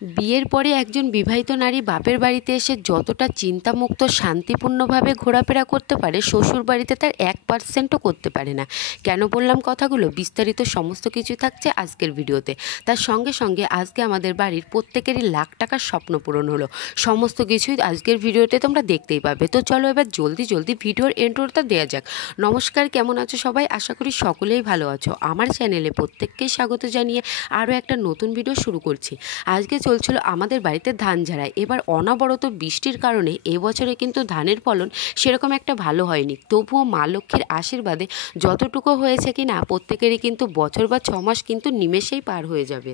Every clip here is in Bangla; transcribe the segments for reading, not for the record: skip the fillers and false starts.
বিয়ের পরে একজন বিবাহিত নারী বাপের বাড়িতে এসে যতটা চিন্তামুক্ত শান্তিপূর্ণভাবে ঘোরাফেরা করতে পারে, শ্বশুর বাড়িতে তার 1%ও করতে পারে না। কেন বললাম কথাগুলো? বিস্তারিত সমস্ত কিছু থাকছে আজকের ভিডিওতে। তার সঙ্গে সঙ্গে আজকে আমাদের বাড়ির প্রত্যেকেরই লাখ টাকার স্বপ্ন পূরণ হলো। সমস্ত কিছুই আজকের ভিডিওতে তোমরা দেখতেই পাবে। তো চলো এবার জলদি ভিডিওর এন্ট্রোটা দেওয়া যাক। নমস্কার, কেমন আছো সবাই? আশা করি সকলেই ভালো আছো। আমার চ্যানেলে প্রত্যেককেই স্বাগত জানিয়ে আরও একটা নতুন ভিডিও শুরু করছি। আজকে চলছিল আমাদের বাড়িতে ধান ঝাড়াই। এবার অনবরত বৃষ্টির কারণে এবছরে কিন্তু ধানের ফলন সেরকম একটা ভালো হয়নি। তবুও মা লক্ষ্মীর আশীর্বাদে যতটুকু হয়েছে কি না, প্রত্যেকেরই কিন্তু বছর বা 6 মাস কিন্তু নিমেষেই পার হয়ে যাবে।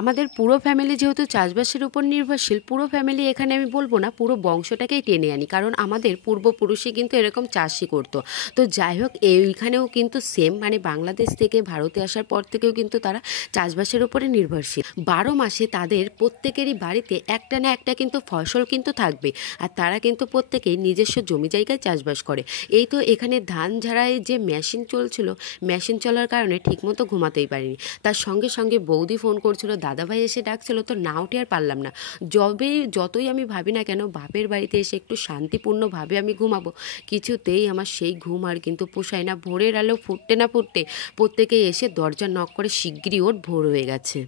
আমাদের পুরো ফ্যামিলি যেহেতু চাষবাসের উপর নির্ভরশীল, পুরো ফ্যামিলি এখানে আমি বলবো না, পুরো বংশটাকেই টেনে আনি, কারণ আমাদের পূর্বপুরুষই কিন্তু এরকম চাষই করতো। তো যাই হোক, এইখানেও কিন্তু সেম, মানে বাংলাদেশ থেকে ভারতে আসার পর থেকেও কিন্তু তারা চাষবাসের উপরে নির্ভরশীল। 12 মাসে তাদের প্রত্যেকেরই বাড়িতে একটা না একটা কিন্তু ফসল কিন্তু থাকবে, আর তারা কিন্তু প্রত্যেকেই নিজস্ব জমি জায়গায় চাষবাস করে। এই তো এখানে ধান ঝাড়াই যে মেশিন চলছিল, মেশিন চলার কারণে ঠিকমতো ঘুমাতেই পারিনি। তার সঙ্গে সঙ্গে বৌদি ফোন করছিল, দাদাভাই এসে ডাকছিল, তো না উঠে আর পারলাম না। যতই আমি ভাবি না কেন বাপের বাড়িতে এসে একটু শান্তিপূর্ণভাবে আমি ঘুমাবো, কিছুতেই আমার সেই ঘুম আর কিন্তু পোষায় না। ভোরের আলো ফুটতে না ফুটতে প্রত্যেকেই এসে দরজা নক করে, শিগগিরই ওর ভোর হয়ে গেছে।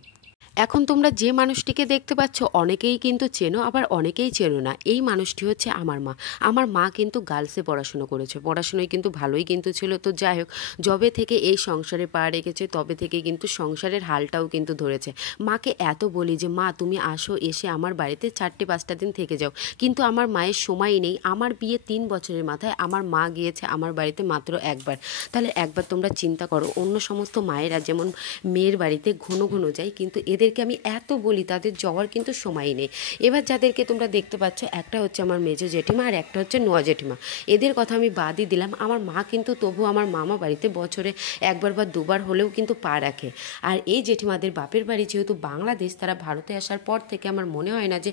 এখন তোমরা যে মানুষটিকে দেখতে পাচ্ছ, অনেকেই কিন্তু চেনো, আবার অনেকেই চেনো না। এই মানুষটি হচ্ছে আমার মা। আমার মা কিন্তু গার্লসে পড়াশুনো করেছে, পড়াশুনোয় কিন্তু ভালোই কিন্তু ছিল। তো যাই হোক, যবে থেকে এই সংসারে পা রেখেছে তবে থেকে কিন্তু সংসারের হালটাও কিন্তু ধরেছে। মাকে এত বলি যে মা তুমি আসো, এসে আমার বাড়িতে 4-5টা দিন থেকে যাও, কিন্তু আমার মায়ের সময় নেই। আমার বিয়ে 3 বছরের মাথায় আমার মা গিয়েছে আমার বাড়িতে মাত্র একবার। তাহলে একবার তোমরা চিন্তা করো, অন্য সমস্ত মায়েরা যেমন মেয়ের বাড়িতে ঘন ঘন যায়, কিন্তু এদেরকে আমি এত বলি, তাদের যাওয়ার কিন্তু সময় নেই। এবার যাদেরকে তোমরা দেখতে পাচ্ছ, একটা হচ্ছে আমার মেজো জেঠিমা আর একটা হচ্ছে নোয়া জেঠিমা। এদের কথা আমি বাদই দিলাম। আমার মা কিন্তু তবু আমার মামা বাড়িতে বছরে একবার বা দুবার হলেও কিন্তু পা রাখে। আর এই জেঠিমাদের বাপের বাড়ি যেহেতু বাংলাদেশ, তারা ভারতে আসার পর থেকে আমার মনে হয় না যে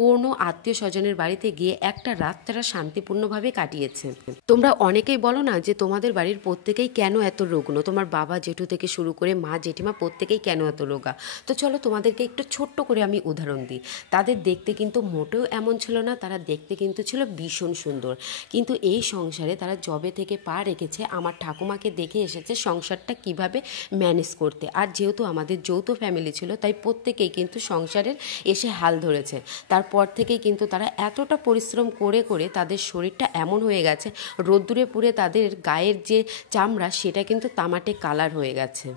কোনো আত্মীয় স্বজনের বাড়িতে গিয়ে একটা রাত তারা শান্তিপূর্ণভাবে কাটিয়েছে। তোমরা অনেকেই বলো না যে তোমাদের বাড়ির প্রত্যেকেই কেন এত রুগ্ন, তোমার বাবা জেঠু থেকে শুরু করে মা জেঠিমা প্রত্যেকেই কেন এত রোগা। তো চলো তোমাদেরকে একটু ছোট্ট করে আমি উদাহরণ দিই। তাদের দেখতে কিন্তু মোটেও এমন ছিল না, তারা দেখতে কিন্তু ছিল ভীষণ সুন্দর। কিন্তু এই সংসারে তারা যবে থেকে পা রেখেছে, আমার ঠাকুমাকে দেখে এসেছে সংসারটা কিভাবে ম্যানেজ করতে। আর যেহেতু আমাদের যৌথ ফ্যামিলি ছিল, তাই প্রত্যেকেই কিন্তু সংসারের এসে হাল ধরেছে। তারপর থেকেই কিন্তু তারা এতটা পরিশ্রম করে করে তাদের শরীরটা এমন হয়ে গেছে, রোদ্দুরে পুড়ে তাদের গায়ের যে চামড়া সেটা কিন্তু তামাটে কালার হয়ে গেছে।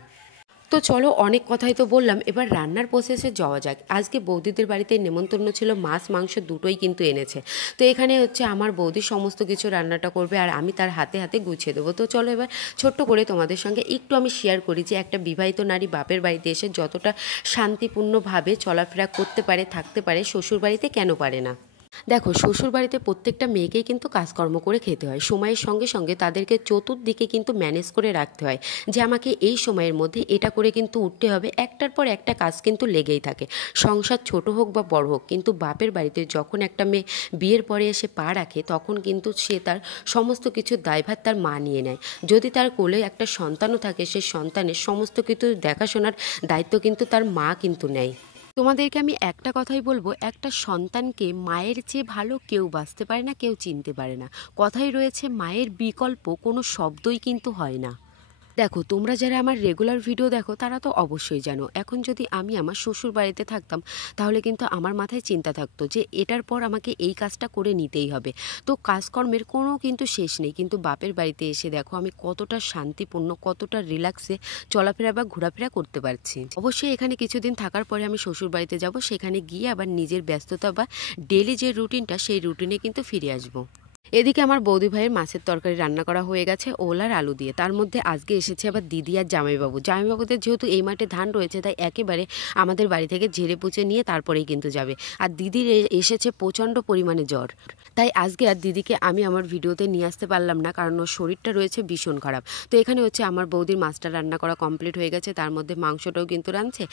তো চলো, অনেক কথাই তো বললাম, এবার রান্নার প্রসেসে যাওয়া যাক। আজকে বৌদিদের বাড়িতে নেমন্তন্ন ছিল, মাছ মাংস দুটোই কিন্তু এনেছে। তো এখানে হচ্ছে আমার বৌদি সমস্ত কিছু রান্নাটা করবে, আর আমি তার হাতে হাতে গুছিয়ে দেবো। তো চলো এবার ছোট্ট করে তোমাদের সঙ্গে একটু আমি শেয়ার করি যে একটা বিবাহিত নারী বাপের বাড়িতে এসে যতটা শান্তিপূর্ণভাবে চলাফেরা করতে পারে, থাকতে পারে, শ্বশুর বাড়িতে কেন পারে না। দেখো, শ্বশুর বাড়িতে প্রত্যেকটা মেয়েকেই কিন্তু কাজকর্ম করে খেতে হয়। সময়ের সঙ্গে সঙ্গে তাদেরকে চতুর্দিকে কিন্তু ম্যানেজ করে রাখতে হয়, যে আমাকে এই সময়ের মধ্যে এটা করে কিন্তু উঠতে হবে। একটার পর একটা কাজ কিন্তু লেগেই থাকে, সংসার ছোট হোক বা বড় হোক। কিন্তু বাপের বাড়িতে যখন একটা মেয়ে বিয়ের পরে এসে পা রাখে, তখন কিন্তু সে তার সমস্ত কিছুর দায়ভার তার মা নিয়ে নেয়। যদি তার কোলে একটা সন্তানও থাকে, সেই সন্তানের সমস্ত কিছু দেখাশোনার দায়িত্ব কিন্তু তার মা কিন্তু নেয়। তোমাদেরকে আমি একটা কথাই বলবো, একটা সন্তানকে মায়ের চেয়ে ভালো কেউ বাঁচতে পারে না, কেউ চিনতে পারে না। কথাই রয়েছে, মায়ের বিকল্প কোনো শব্দই কিন্তু হয় না। দেখো, তোমরা যারা আমার রেগুলার ভিডিও দেখো তারা তো অবশ্যই জানো, এখন যদি আমি আমার শ্বশুর বাড়িতে থাকতাম, তাহলে কিন্তু আমার মাথায় চিন্তা থাকতো যে এটার পর আমাকে এই কাজটা করে নিতেই হবে। তো কাজকর্মের কোনো কিন্তু শেষ নেই। কিন্তু বাপের বাড়িতে এসে দেখো আমি কতটা শান্তিপূর্ণ, কতটা রিল্যাক্সে চলাফেরা বা ঘোরাফেরা করতে পারছি। অবশ্যই এখানে কিছুদিন থাকার পরে আমি শ্বশুর বাড়িতে যাব, সেখানে গিয়ে আবার নিজের ব্যস্ততা বা ডেলি যে রুটিনটা, সেই রুটিনে কিন্তু ফিরে আসবো। এদিকে আমার বৌদি ভাইয়ের মাছের তরকারি রান্না করা হয়ে গেছে, ওল আর আলু দিয়ে। তার মধ্যে আজকে এসেছে আবার দিদি আর জামাইবাবু। জামাইবাবুদের যেহেতু এই মাঠে ধান রয়েছে, তাই একেবারে আমাদের বাড়ি থেকে ঝেড়ে পুঁচে নিয়ে তারপরেই কিন্তু যাবে। আর দিদির এসেছে প্রচণ্ড পরিমাণে জ্বর, তাই আজকে আর দিদিকে আমি আমার ভিডিওতে নিয়ে আসতে পারলাম না, কারণ ওর শরীরটা রয়েছে ভীষণ খারাপ। তো এখানে হচ্ছে আমার বৌদির মাছটা রান্না করা কমপ্লিট হয়ে গেছে, তার মধ্যে মাংসটাও কিন্তু রাঁধছে।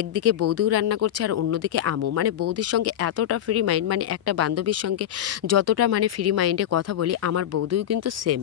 একদিকে বৌদিও রান্না করছে আর অন্যদিকে আমু। মানে বৌদির সঙ্গে এতটা ফ্রি মাইন্ড, মানে একটা বান্ধবীর সঙ্গে যতটা মানে ফ্রি মাইন্ডে কথা বলি, আমার বৌদিও কিন্তু সেম।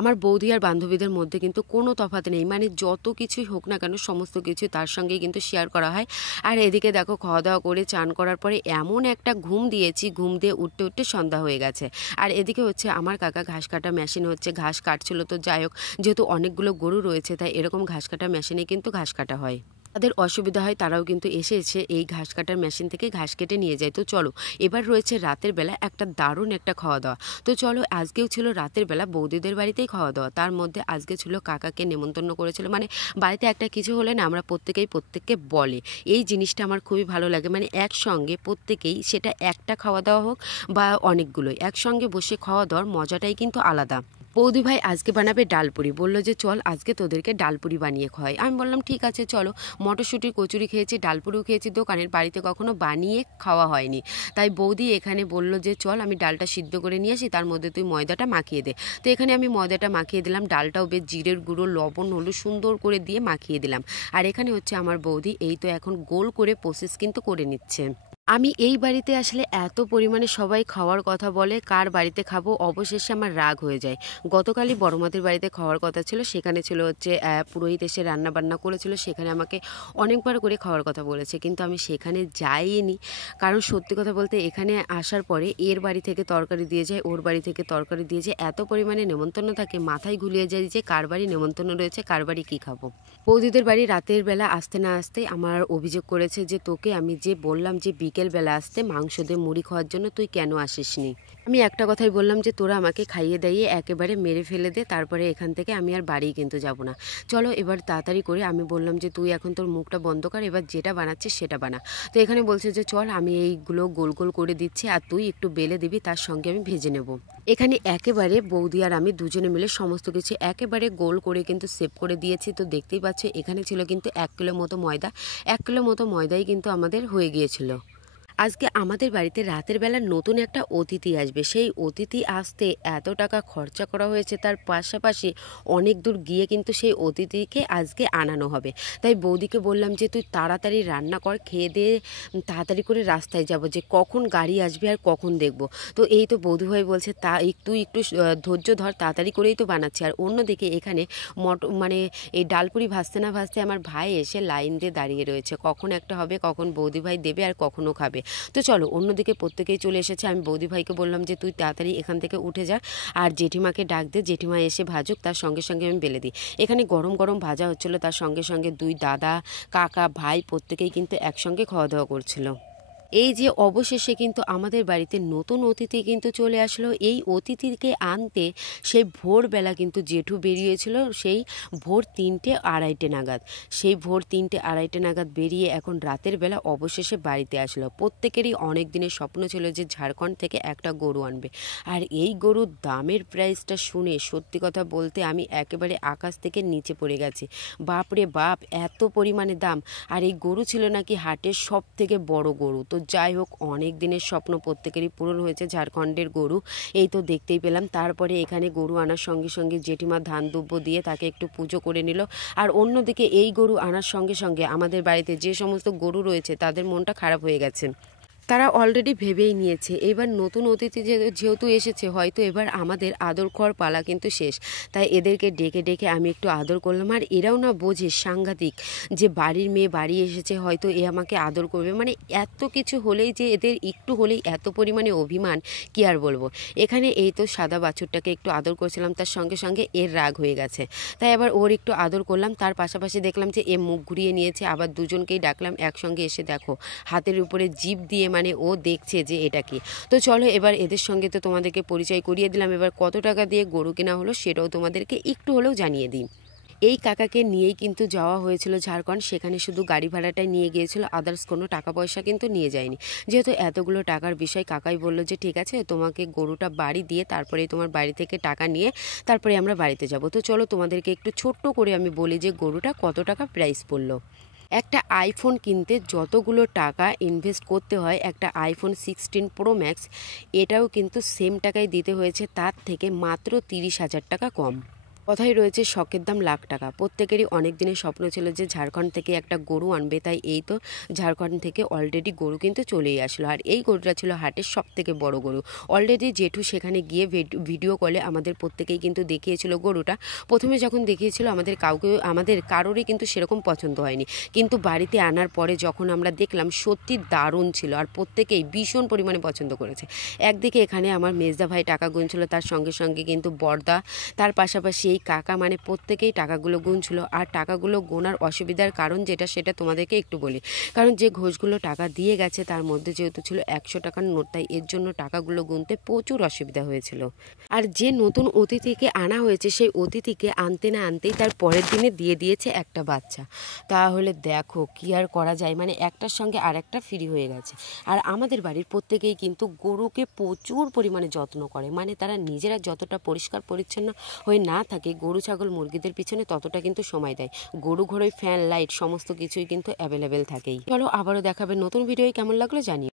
আমার বৌদি আর বান্ধবীদের মধ্যে কিন্তু কোনো তফাৎ নেই, মানে যত কিছুই হোক না কেন সমস্ত কিছু তার সঙ্গেই কিন্তু শেয়ার করা হয়। আর এদিকে দেখো খাওয়া দাওয়া করে চান করার পরে এমন একটা ঘুম দিয়েছি, ঘুম দিয়ে উঠতে উঠতে সন্ধ্যা হয়ে গেছে। আর এদিকে হচ্ছে আমার কাকা ঘাস কাটা মেশিন হচ্ছে ঘাস কাটছিল, তো যাই হোক যেহেতু অনেকগুলো গরু রয়েছে তাই এরকম ঘাস কাটা মেশিনে কিন্তু ঘাস কাটা হয়। তাদের অসুবিধা হয় তারাও কিন্তু এসে এই ঘাস কাটার মেশিন থেকে ঘাস কেটে নিয়ে যায়। তো চলো এবার রয়েছে রাতের বেলা একটা দারুণ একটা খাওয়া দাওয়া। তো চলো আজকেও ছিল রাতের বেলা বৌদিদের বাড়িতেই খাওয়া দাওয়া, তার মধ্যে আজকে ছিল কাকাকে নেমন্তন্ন করেছিল। মানে বাড়িতে একটা কিছু হলে না আমরা প্রত্যেককে বলে, এই জিনিসটা আমার খুবই ভালো লাগে, মানে একসঙ্গে প্রত্যেকেই, সেটা একটা খাওয়া দাওয়া হোক বা অনেকগুলোই, একসঙ্গে বসে খাওয়া দাওয়ার মজাটাই কিন্তু আলাদা। বৌদি ভাই আজকে বানাবে ডালপুরি, বললো যে চল আজকে তোদেরকে ডালপুরি বানিয়ে খাওয়াই। আমি বললাম ঠিক আছে চলো। মটরশুঁটির কচুরি খেয়েছি, ডালপুরিও খেয়েছি, দোকানের, বাড়িতে কখনো বানিয়ে খাওয়া হয়নি। তাই বৌদি এখানে বলল যে চল আমি ডালটা সিদ্ধ করে নিয়ে আসি, তার মধ্যে তুই ময়দাটা মাখিয়ে দে। তো এখানে আমি ময়দাটা মাখিয়ে দিলাম, ডালটাও বেশ জিরের গুঁড়ো লবণ হলুদ সুন্দর করে দিয়ে মাখিয়ে দিলাম। আর এখানে হচ্ছে আমার বৌদি এই তো এখন গোল করে প্রসেস কিন্তু করে নিচ্ছে। আমি এই বাড়িতে আসলে এত পরিমাণে সবাই খাওয়ার কথা বলে, কার বাড়িতে খাবো, অবশেষে আমার রাগ হয়ে যায়। গতকালই বড়মাদের বাড়িতে খাওয়ার কথা ছিল, সেখানে ছিল হচ্ছে পুরোহিত এসে রান্না বান্না করেছিল, সেখানে আমাকে অনেকবার করে খাওয়ার কথা বলেছে, কিন্তু আমি সেখানে যাইনি। কারণ সত্যি কথা বলতে এখানে আসার পরে এর বাড়ি থেকে তরকারি দিয়ে যায়, ওর বাড়ি থেকে তরকারি দিয়ে যায়, এত পরিমাণে নেমন্তন্ন থাকে মাথায় গুলিয়ে যায় যে কার বাড়ি নেমন্তন্ন রয়েছে, কার বাড়ি কী খাবো। বৌদিদের বাড়ি রাতের বেলা আসতে না আসতে আমার অভিযোগ করেছে যে তোকে আমি যে বললাম যে বিকেল বেলা আসতে মাংস দিয়ে মুড়ি খাওয়ার জন্য, তুই কেন আসিসনি। আমি একটা কথাই বললাম যে তোরা আমাকে খাইয়ে দাইয়ে একেবারে মেরে ফেলে দে, তারপরে এখান থেকে আমি আর বাড়ি কিন্তু যাব না। চলো এবার তাড়াতাড়ি করে আমি বললাম যে তুই এখন তোর মুখটা বন্ধ কর, এবার যেটা বানাচ্ছিস সেটা বানা। তো এখানে বলছে যে চল আমি এইগুলো গোল গোল করে দিচ্ছি আর তুই একটু বেলে দিবি, তার সঙ্গে আমি ভেজে নেব। এখানে একেবারে বৌদি আর আমি দুজনে মিলে সমস্ত কিছু একেবারে গোল করে কিন্তু সেভ করে দিয়েছি। তো দেখতেই পাচ্ছ এখানে ছিল কিন্তু 1 কিলো মতো ময়দা, 1 কিলো মতো ময়দাই কিন্তু আমাদের হয়ে গিয়েছিল। আজকে আমাদের বাড়িতে রাতের বেলা নতুন একটা অতিথি আসবে, সেই অতিথি আসতে এত টাকা খরচা করা হয়েছে, তার পাশাপাশি অনেক দূর গিয়ে কিন্তু সেই অতিথিকে আজকে আনানো হবে। তাই বৌদিকে বললাম যে তুই তাড়াতাড়ি রান্না কর, খেয়ে দিয়ে তাড়াতাড়ি করে রাস্তায় যাব, যে কখন গাড়ি আসবে আর কখন দেখব। তো এই তো বৌদিভাই বলছে তা তুই একটু ধৈর্য ধর, তাড়াতাড়ি করেই তো বানাচ্ছি। আর অন্যদিকে এখানে মানে এই ডালপুরি ভাজতে না ভাজতে আমার ভাই এসে লাইন দিয়ে দাঁড়িয়ে রয়েছে, কখন একটা হবে, কখন বৌদিভাই দেবে আর কখনও খাবে। তো চলো অন্যদিকে প্রত্যেকেই চলে এসেছে। আমি বৌদি ভাইকে বললাম যে তুই তাড়াতাড়ি এখান থেকে উঠে যা আর জেঠিমাকে ডাক দে, জেঠিমা এসে ভাজুক, তার সঙ্গে সঙ্গে আমি বেলে দিই। এখানে গরম গরম ভাজা হচ্ছিলো, তার সঙ্গে সঙ্গে 2 দাদা কাকা ভাই প্রত্যেকেই কিন্তু একসঙ্গে খাওয়া দাওয়া করছিল। এই যে অবশেষে কিন্তু আমাদের বাড়িতে নতুন অতিথি কিন্তু চলে আসলো। এই অতিথিকে আনতে সেই ভোরবেলা কিন্তু জেঠু বেরিয়েছিল, সেই ভোর 3টে 2:30 নাগাদ। সেই ভোর 3টে 2:30 নাগাদ বেরিয়ে এখন রাতের বেলা অবশেষে বাড়িতে আসলো। প্রত্যেকেরই অনেক দিনের স্বপ্ন ছিল যে ঝাড়খণ্ড থেকে একটা গরু আনবে। আর এই গরুর দামের প্রাইসটা শুনে সত্যি কথা বলতে আমি একেবারে আকাশ থেকে নিচে পড়ে গেছি। বাপরে বাপ, এত পরিমাণে দাম। আর এই গরু ছিল নাকি হাটের সব থেকে বড় গরু। তো যাই হোক অনেক দিনের স্বপ্ন প্রত্যেকেরই পূরণ হয়েছে, ঝাড়খণ্ডের গরু এই তো দেখতেই পেলাম। তারপরে এখানে গরু আনার সঙ্গে সঙ্গে জেঠিমা ধান দুব্য দিয়ে তাকে একটু পুজো করে নিল। আর অন্যদিকে এই গরু আনার সঙ্গে সঙ্গে আমাদের বাড়িতে যে সমস্ত গরু রয়েছে তাদের মনটা খারাপ হয়ে গেছে। তারা অলরেডি ভেবেই নিয়েছে এবার নতুন অতিথি যেহেতু এসেছে, হয়তো এবার আমাদের আদর খাওয়ার পালা কিন্তু শেষ। তাই এদেরকে ডেকে ডেকে আমি একটু আদর করলাম। আর এরাও না বোঝে সাংঘাতিক, যে বাড়ির মেয়ে বাড়ি এসেছে, হয়তো এ আমাকে আদর করবে, মানে এত কিছু হলেই যে এদের একটু হলেই এত পরিমাণে অভিমান, কি আর বলবো। এখানে এই তো সাদা বাছুরটাকে একটু আদর করছিলাম, তার সঙ্গে সঙ্গে এর রাগ হয়ে গেছে, তাই আবার ওর একটু আদর করলাম। তার পাশাপাশি দেখলাম যে এ মুখ ঘুরিয়ে নিয়েছে, আবার দুজনকেই ডাকলাম একসঙ্গে এসে দেখো হাতের উপরে জিভ দিয়ে, মানে ও দেখছে যে এটা কি। তো চলো এবার এদের সঙ্গে তো তোমাদেরকে পরিচয় করিয়ে দিলাম, এবার কত টাকা দিয়ে গরু কেনা হলো সেটাও তোমাদেরকে একটু হলেও জানিয়ে দিই। এই কাকাকে নিয়েই কিন্তু যাওয়া হয়েছিল ঝাড়খণ্ড, সেখানে শুধু গাড়ি ভাড়াটাই নিয়ে গিয়েছিল, আদার্স কোনো টাকা পয়সা কিন্তু নিয়ে যায়নি। যেহেতু এতগুলো টাকার বিষয়, কাকাই বলল যে ঠিক আছে তোমাকে গরুটা বাড়ি দিয়ে তারপরে তোমার বাড়ি থেকে টাকা নিয়ে তারপরে আমরা বাড়িতে যাব। তো চলো তোমাদেরকে একটু ছোট্ট করে আমি বলি যে গরুটা কত টাকা প্রাইস পড়লো। একটা আইফোন কিনতে যতগুলো টাকা ইনভেস্ট করতে হয়, একটা আইফোন 16 প্রো ম্যাক্স এটাও কিন্তু সেম টাকায় দিতে হয়েছে, তার থেকে মাত্র 30,000 টাকা কম। কথাই রয়েছে শখের দাম লাখ টাকা। প্রত্যেকেরই অনেক দিনের স্বপ্ন ছিল যে ঝাড়খণ্ড থেকে একটা গরু আনবে, তাই এই তো ঝাড়খণ্ড থেকে অলরেডি গরু কিন্তু চলেই আসলো। আর এই গরুটা ছিল হাটের সব থেকে বড় গরু। অলরেডি জেঠু সেখানে গিয়ে ভিডিও কলে আমাদের প্রত্যেকেই কিন্তু দেখিয়েছিল গরুটা। প্রথমে যখন দেখিয়েছিল আমাদের কারোরই কিন্তু সেরকম পছন্দ হয়নি, কিন্তু বাড়িতে আনার পরে যখন আমরা দেখলাম সত্যি দারুণ ছিল আর প্রত্যেকেই ভীষণ পরিমাণে পছন্দ করেছে। একদিকে এখানে আমার মেজদা ভাই টাকা গুনছিল, তার সঙ্গে সঙ্গে কিন্তু বড়দা, তার পাশাপাশি এই কাকা, মানে প্রত্যেকেই টাকাগুলো গুনছিল। আর টাকাগুলো গোনার অসুবিধার কারণ যেটা সেটা তোমাদেরকে একটু বলি। কারণ যে ঘোষগুলো টাকা দিয়ে গেছে তার মধ্যে যেহেতু ছিল 100 টাকার নোট, তাই এর জন্য টাকাগুলো গুনতে প্রচুর অসুবিধা হয়েছিল। আর যে নতুন অতিথিকে আনা হয়েছে সেই অতিথিকে আনতে না আনতেই তার পরের দিনে দিয়ে দিয়েছে একটা বাচ্চা। তাহলে দেখো কি আর করা যায়, মানে একটার সঙ্গে আর একটা ফ্রি হয়ে গেছে। আর আমাদের বাড়ির প্রত্যেকেই কিন্তু গরুকে প্রচুর পরিমাণে যত্ন করে, মানে তারা নিজেরা যতটা পরিষ্কার পরিচ্ছন্ন হয়ে না থাকে গরু ছাগল মুরগিদের পিছনে ততটা কিন্তু সময় দেয়। গরু ঘরে ফ্যান লাইট সমস্ত কিছুই কিন্তু অ্যাভেলেবেল থাকেই। চলো আবারও দেখাবে নতুন ভিডিও, কেমন লাগলো জানিও।